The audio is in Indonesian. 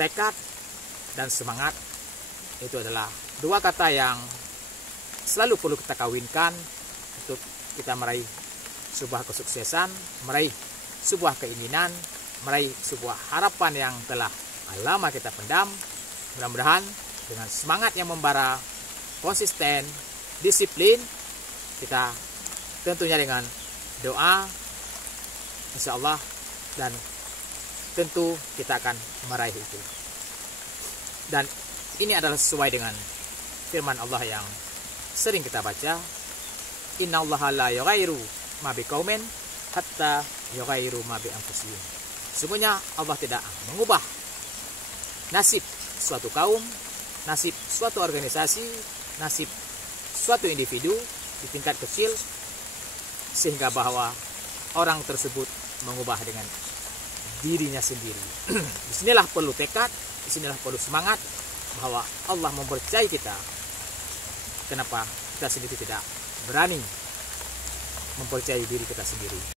tekad dan semangat itu adalah dua kata yang selalu perlu kita kawinkan untuk kita meraih sebuah kesuksesan, meraih sebuah keinginan, meraih sebuah harapan yang telah lama kita pendam. Mudah-mudahan dengan semangat yang membara, konsisten, disiplin, kita tentunya dengan doa, insya Allah, dan tentu kita akan meraih itu. Dan ini adalah sesuai dengan firman Allah yang sering kita baca, innallaha la yughayyiru ma biqaumin hatta yughayyiru ma bi anfusihim. Sesungguhnya Allah tidak mengubah nasib suatu kaum, nasib suatu organisasi, nasib suatu individu di tingkat kecil sehingga bahwa orang tersebut mengubah dengan dirinya sendiri. Disinilah perlu tekad, disinilah perlu semangat bahwa Allah mempercayai kita. Kenapa kita sendiri tidak berani mempercayai diri kita sendiri?